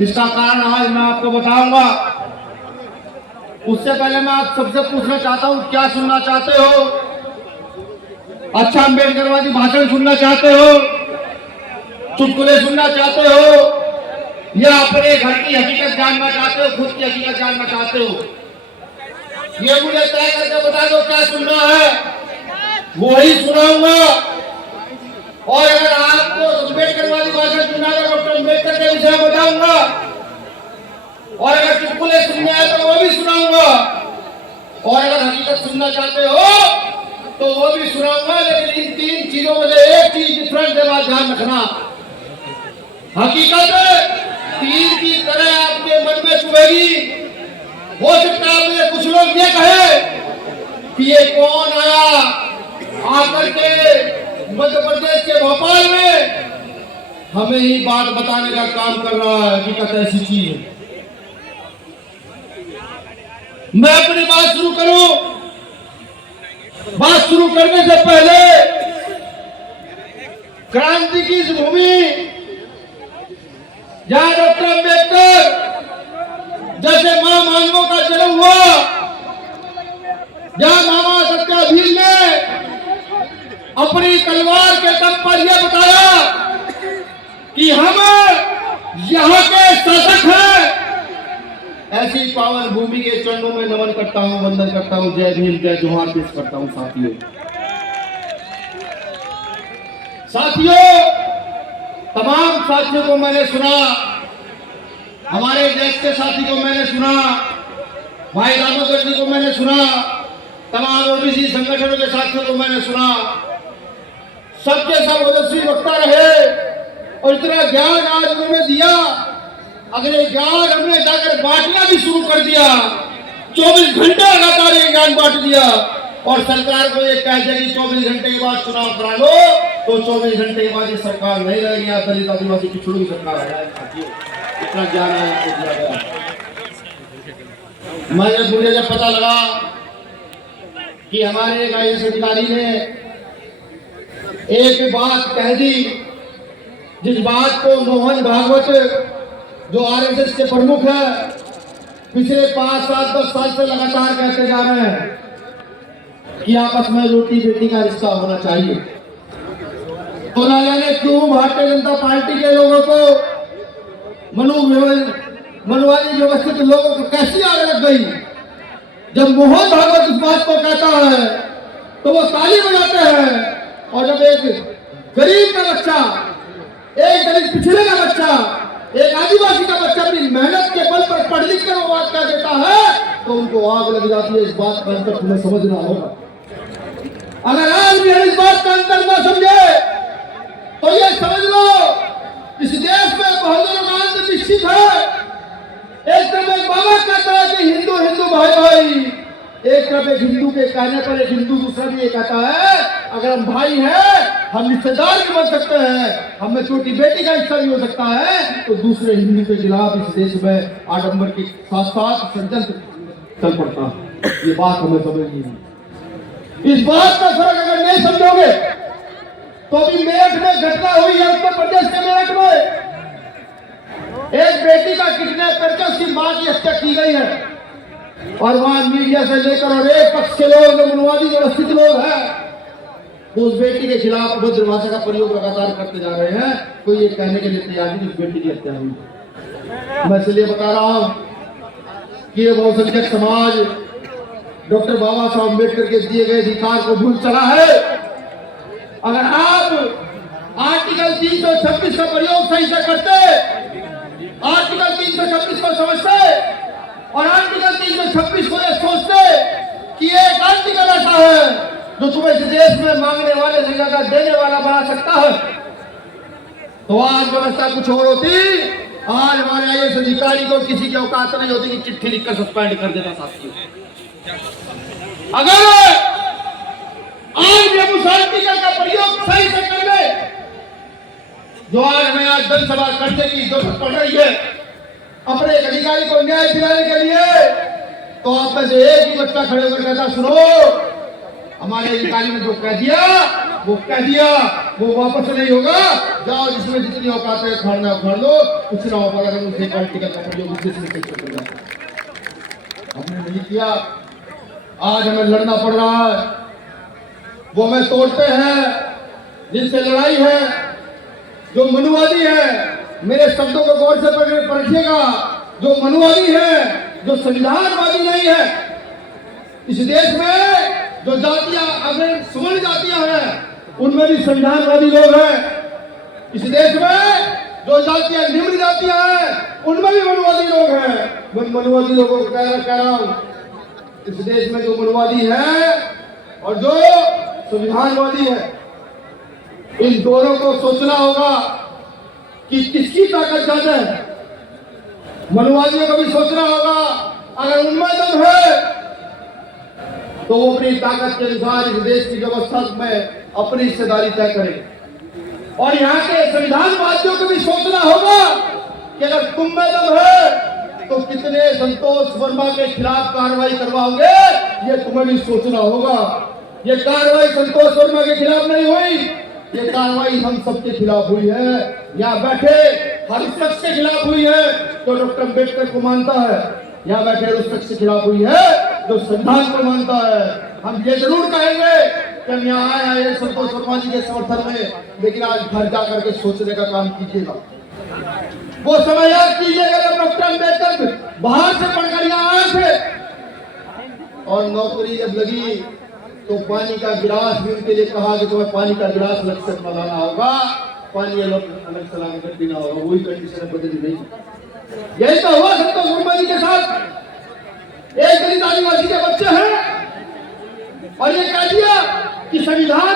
इसका कारण आज मैं आपको बताऊंगा। उससे पहले मैं आप सबसे पूछना चाहता हूं, क्या सुनना चाहते हो? अच्छा अम्बेडकरवादी भाषण सुनना चाहते हो, चुटकुले सुनना चाहते हो, या अपने घर की हकीकत जानना चाहते हो, खुद की हकीकत जानना चाहते हो? ये मुझे तय करके बता दो, क्या सुनना है, वो ही सुनाऊंगा। और अगर आपको अम्बेडकरवादी भाषण सुनना है तो डॉक्टर अम्बेडकर के विषय बताऊंगा, और अगर चुटकुले सुनने हैं तो वो भी सुनाऊंगा, और अगर हकीकत सुनना चाहते हो तो वो भी सुनाऊंगा। लेकिन इन तीन चीजों में एक चीज डिफरेंट है, बात ध्यान रखना। हकीकत तीर की तरह आपके मन में चुभेगी। हो सकता है मुझे कुछ लोग ये कहे कि ये कौन आया आकर के मध्य प्रदेश के भोपाल में हमें ही बात बताने का काम कर रहा है। हकीकत ऐसी चीज है। मैं अपनी बात शुरू करूं, बात शुरू करने से पहले क्रांति की इस भूमि जहां डॉक्टर अम्बेडकर जैसे महामानवों का जन्म हुआ, जहां मामा सत्याभील ने अपनी तलवार के दम पर यह बताया कि हम यहाँ के शासक हैं, ऐसी पावन भूमि के चरणों में नमन करता हूं, वंदन करता हूं, जय भीम जय जोहार पेश करता हूं। साथियों, तमाम साथियों को मैंने सुना, हमारे देश के साथी को मैंने सुना, भाई दामोदर जी को मैंने सुना, तमाम ओबीसी संगठनों के साथियों को मैंने सुना। सबके सब ओजस्वी वक्ता रहे और इतना ज्ञान आज उन्होंने दिया। अगले ज्ञान हमने जाकर बांटना भी शुरू कर दिया। 24 घंटे लगातार ये ज्ञान बांट दिया, और सरकार को ये कह दिया कि 24 घंटे के बाद चुनाव करा लो, तो 24 घंटे के बाद ये सरकार नहीं रहेगी, दलित आदिवासी पिछड़ों की सरकार है। इतना ज्ञान आपको दिया गया। मुझे जब पता लगा कि हमारे एक IAS अधिकारी ने एक बात कह दी, जिस बात को मोहन भागवत जो RSS के प्रमुख है पिछले 5, 7, 10 साल से लगातार कहते जा रहे हैं कि आपस में रोटी बेटी का रिश्ता होना चाहिए। तो ना जाने क्यों भारतीय जनता पार्टी के लोगों को, मनुवादी व्यवस्थित लोगों को कैसी आग लग गई। जब मोहन भागवत इस बात को कहता है तो वो ताली बजाते हैं, और जब एक गरीब का बच्चा, एक दलित पिछड़े का बच्चा, एक आदिवासी का बच्चा अपनी मेहनत के बल पर पढ़ लिख कर वो बात कह देता है तो उनको आग लग जाती है। इस बात का अंतर तुम्हें समझना होगा। अगर आज भी इस बात का अंतर न समझे तो ये समझ लो इस देश में बहुजन का अंत निश्चित है। एक तरफ एक बाबा कहता है कि हिंदू हिंदू भाई भाई, एक तरफ एक हिंदू के कहने पर एक हिंदू दूसरा भी ये कहता है अगर हम भाई हैं हम रिश्तेदार भी बन सकते हैं, हमें छोटी बेटी का हिस्सा भी हो सकता है। तो दूसरे हिंदू के खिलाफ इस देश में आडंबर के साथ साथ षड्यंत्र चल पड़ता है। ये बात हमें समझनी है। इस बात का फर्क अगर नहीं समझोगे तो अभी मेरठ में घटना हुई है, उत्तर प्रदेश के मेरठ में एक बेटी का किडनैप करके उसकी मां की हत्या की गई है, और वहां मीडिया से लेकर और एक पक्ष के लोग जो मनुवादी व्यवस्थित लोग हैं वो उस बेटी के खिलाफ अभद्र भाषा का प्रयोग लगातार करते जा रहे हैं। कोई ये कहने के लिए तैयार नहीं उस बेटी की हत्या हुई। मैं इसलिए बता रहा हूं कि ये बहुसंख्यक समाज डॉक्टर बाबा साहब अम्बेडकर के दिए गए अधिकार को भूल चला है। अगर आप आर्टिकल 326 का प्रयोग सही से करते, आर्टिकल 326 को समझते और आर्टिकल 326 को यह सोचते कि एक आर्टिकल ऐसा है जो तुम्हें इस देश में मांगने वाले से ज्यादा देने वाला बना सकता है, तो आज व्यवस्था कुछ और होती। आज हमारे IAS अधिकारी को किसी की औकात नहीं होती कि चिट्ठी लिखकर सस्पेंड कर देना। साथियों, अगर आज उस आर्टिकल का प्रयोग सही से कर ले जो आज हमें आज जनसभा करने की जरूरत पड़ रही है अपने एक अधिकारी को न्याय दिलाने के लिए, तो आप में से एक ही बच्चा खड़े होकर कहता सुनो हमारे अधिकारी ने जो कह दिया वो कह दिया। वो वापस नहीं होगा। जाओ जिसमें जितनी औकात है उखाड़ना उखाड़ लो, कुछ ना हो पाएगा अगर उसे पॉलिटिकल का प्रयोग हमने नहीं किया। आज हमें लड़ना पड़ रहा है, वो हमें तोड़ते हैं जिनसे लड़ाई है, जो मनुवादी है। मेरे शब्दों को गौर से परखिएगा, जो मनुवादी है, जो संविधानवादी नहीं है। इस देश में जो जातियां अगर सवर्ण जातियां हैं उनमें भी संविधानवादी लोग हैं। इस देश में जो जातियां निम्न जातियां हैं उनमें भी मनुवादी लोग हैं। मैं मनुवादी लोगों को कह रहा हूं, इस देश में जो मनुवादी है और जो संविधानवादी है, इन दोनों को सोचना होगा कि किसकी ताकत ज्यादा है। मनुवादियों को भी सोचना होगा, अगर उनमें दम है तो वो अपनी ताकत के अनुसार इस देश की व्यवस्था में अपनी हिस्सेदारी तय करें। और यहाँ के संविधानवादियों को भी सोचना होगा कि अगर तुम में दम है तो कितने संतोष वर्मा के खिलाफ कार्रवाई करवाओगे, ये तुम्हें भी सोचना होगा। ये कार्रवाई संतोष वर्मा के खिलाफ नहीं हुई, ये कार्रवाई हम सबके खिलाफ हुई है। यहाँ बैठे हर शख्स के खिलाफ हुई है जो डॉक्टर अम्बेडकर को मानता है। यहाँ बैठे उस शख्स के खिलाफ हुई है जो संविधान को मानता है। हम ये जरूर कहेंगे कि हम यहाँ आए हैं संतोष वर्मा जी के समर्थन में, लेकिन आज घर जाकर के सोचने का काम कीजिएगा। वो समय याद कीजिएगा जब डॉक्टर अम्बेडकर बाहर से पढ़कर यहाँ आए थे और नौकरी जब लगी तो पानी का गिलास भी उनके लिए कहा कि तुम्हें पानी का गिलास अलग से मंगाना होगा, पानी अलग सलाम कर पीना होगा। वही कंडीशन बदली नहीं। यही तो हुआ संतोष वर्मा जी के साथ। एक दलित आदिवासी के बच्चे हैं और ये कह दिया कि संविधान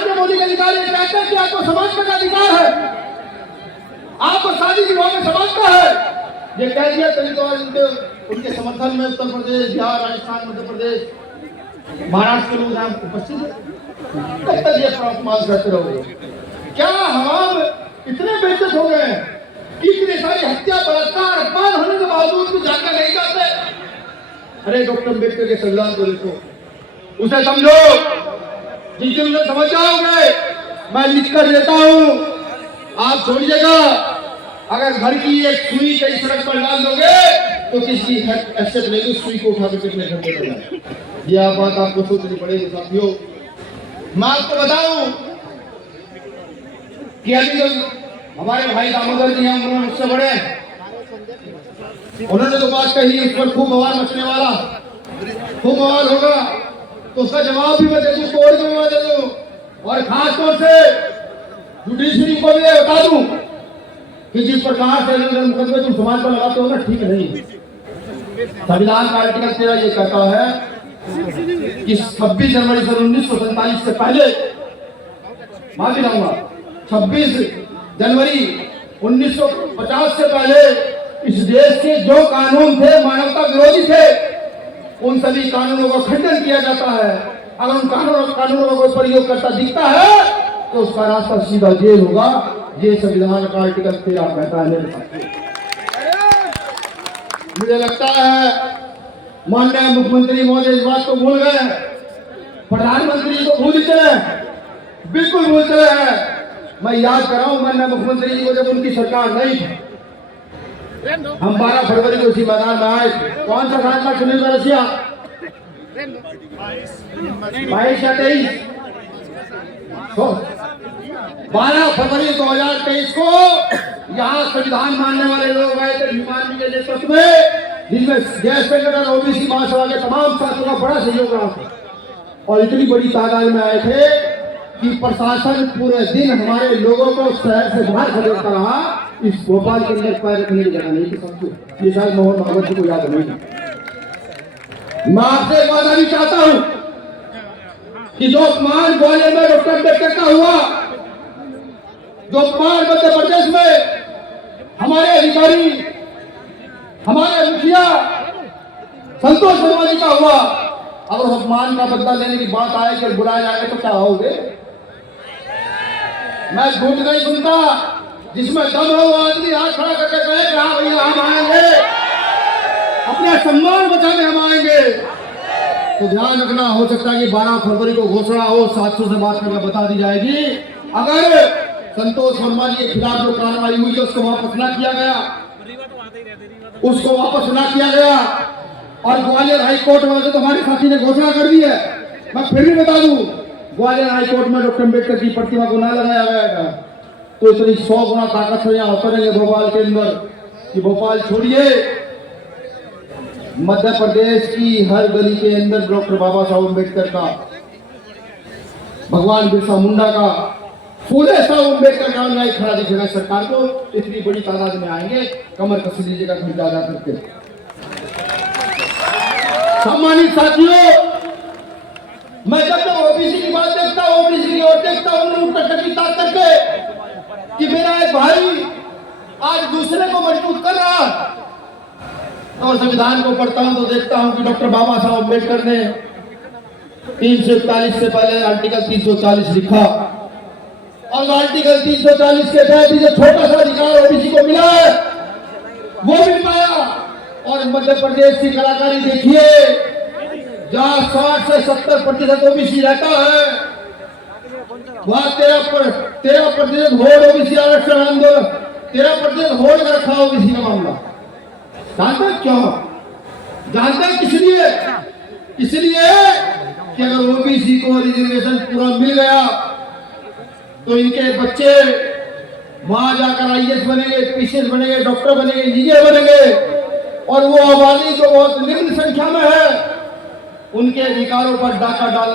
के मौलिक अधिकार ये कहते हैं कि आपको समाज का अधिकार है, आपको शादी विवाह में समाज का है। ये कह दिया दलित उनके समर्थन में उत्तर प्रदेश, बिहार, राजस्थान, मध्य प्रदेश, महाराष्ट्र के लोग यहाँ उपस्थित है। ये प्रावधान करते रहोगे क्या? हम इतने बेइज्जत हो गए, इतनी सारी हत्या, बलात्कार, अपमान होने के बावजूद भी जाकर नहीं जाते। अरे डॉक्टर अम्बेडकर के संविधान को देखो, उसे समझो, जिनके उसे समझ जाओगे। मैं लिख कर देता हूं, आप छोड़िएगा। अगर घर की एक सुई कई सड़क पर डाल दोगे तो किसी हैसियत नहीं, सुई को उठा के घर पे डालना। यह बात आपको सोचनी पड़ेगी साथियों। मैं आपको बताऊं कि अभी जो हमारे भाई दामोदर जी हैं, उन्होंने मुझसे बड़े हैं, उन्होंने तो बात कही उस पर खूब बवाल मचने वाला, खूब बवाल होगा, तो उसका जवाब भी मैं दे दूं, कोर्ट में मैं दे दूं, और खास तौर से जुडिशरी को भी बता दूं कि जिस प्रकार से मुकदमे तुम समाज पर लगाते हो ना, ठीक नहीं। संविधान का आर्टिकल 13 ये कहता है कि 26 जनवरी सन 1947 से पहले, माफी रहूंगा, 26 जनवरी 1950 से पहले इस देश के जो कानून थे मानवता विरोधी थे, उन सभी कानूनों का खंडन किया जाता है। अगर उन कानूनों का कोई प्रयोग करता दिखता है तो उसका रास्ता सीधा जेल होगा। ये संविधान का आर्टिकल 13 कहता है। मुझे लगता है माननीय मुख्यमंत्री महोदय इस बात को भूल गए, प्रधानमंत्री को भूल चले, बिल्कुल भूल चले हैं। मैं याद कर रहा हूं माननीय मुख्यमंत्री जी को, जब उनकी सरकार नहीं थी, हम 12 फरवरी को इसी मैदान में आए थे। कौन सा साल था? सुनील रसिया 22 या 23, 12 फरवरी 2023 को यहाँ संविधान मानने वाले लोग आए थे भीमान जी के नेतृत्व में, जिसमें जय संगठन ओबीसी महासभा के तमाम साथियों का बड़ा सहयोग रहा था। और इतनी बड़ी तादाद में आए थे कि प्रशासन पूरे दिन हमारे लोगों को शहर से बाहर खदेड़ता रहा। इस भोपाल के अंदर पैर रखने की जगह नहीं थी सबको। ये शायद मोहन भागवत जी को याद नहीं। मैं आपसे एक बात अभी चाहता हूं कि जो अपमान ग्वालियर में डॉक्टर अम्बेडकर का हुआ, जो अपमान मध्य प्रदेश में हमारे अधिकारी, हमारे मुखिया संतोष वर्मा जी का हुआ, अगर अपमान का बदला लेने की बात आए कि बुलाया जाए तो क्या होगे? मैं झूठ नहीं सुनता। जिसमें दम हो वो आदमी हाथ खड़ा करके कहे कि हाँ भैया हम आएंगे, अपना सम्मान बचाने हम आएंगे। तो ध्यान रखना, हो सकता है कि 12 फरवरी को घोषणा हो, 700 से बात करके बता दी जाएगी। अगर संतोष वर्मा जी के खिलाफ जो कार्रवाई हुई है उसको वापस ना किया गया, और ग्वालियर हाई कोर्ट वाले तो हमारे साथी ने घोषणा कर दी है, मैं फिर भी बता दूं, ग्वालियर हाई कोर्ट में डॉक्टर अम्बेडकर की प्रतिमा को ना लगाया गया था, तो इतनी 100 गुना ताकत से यहाँ उतरेंगे भोपाल के अंदर कि भोपाल छोड़िए, मध्य प्रदेश की हर गली के अंदर डॉक्टर बाबा साहब अम्बेडकर का, भगवान बिरसा मुंडा का, फूले साहब अम्बेडकर का अनुयायी खड़ा दिखेगा सरकार को। इतनी बड़ी तादाद में आएंगे, कमर कस लीजिएगा फिर ज्यादा करके। सम्मानित साथियों, मैं जब तक ओबीसी की बात देखता हूं, ओबीसी की ओर देखता हूं टकटकी ताक करके कि मेरा एक भाई आज दूसरे को मजबूत कर रहा, और संविधान को पढ़ता हूं तो देखता हूं कि डॉक्टर बाबा साहब अम्बेडकर ने 341 से पहले आर्टिकल 340 लिखा, और आर्टिकल 340 के तहत जो छोटा सा अधिकार ओबीसी को मिला है वो मिल पाया। और मध्य प्रदेश की कलाकारी देखिए, जहां 60 से 70% ओबीसी रहता है, वहां 13% होड़ ओबीसी आरक्षण आंदोलन, 13% होड़ में रखा ओबीसी का मामला। जानते हैं क्यों? जानते हैं किस लिए? इसलिए कि अगर ओबीसी को रिजर्वेशन पूरा मिल गया तो इनके बच्चे वहां जाकर आईएएस बनेंगे, पीसीएस बनेंगे, डॉक्टर बनेंगे, इंजीनियर बनेंगे, और वो आबादी जो बहुत निम्न संख्या में है उनके अधिकारों पर डाका डाल